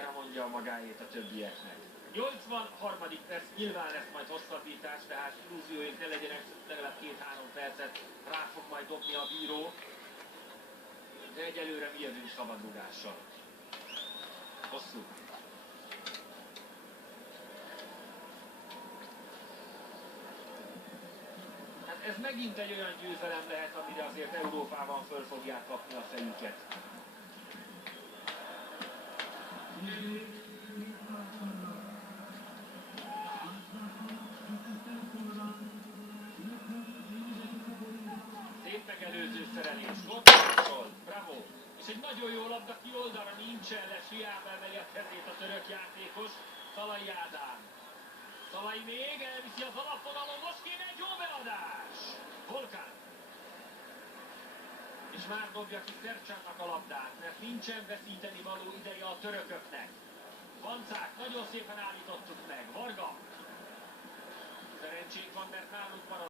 Gyere, mondja a magáét a többieknek. 83. perc, nyilván lesz majd hosszabbítás, tehát illúzióink ne legyenek, legalább 2-3 percet rá fog majd dobni a bíró. De egyelőre mi jövünk szabadrugással. Hosszú. Hát ez megint egy olyan győzelem lehet, amire azért Európában föl fogják kapni a fejüket. Szép megelőző szerelés, gondol, bravo! És egy nagyon jó labda ki oldalra, nincsen les, hiába emeli a kezét a török játékos, Szalai Ádám. Szalai még elviszi az alapvonalon, most kéne egy jó beadás! Volkán. És már dobja ki Szercsánnak a labdát, mert nincsen veszíteni való ideje a törököknek. Vancák, nagyon szépen állítottuk meg, Varga. Szerencsénk van, mert náluk marad.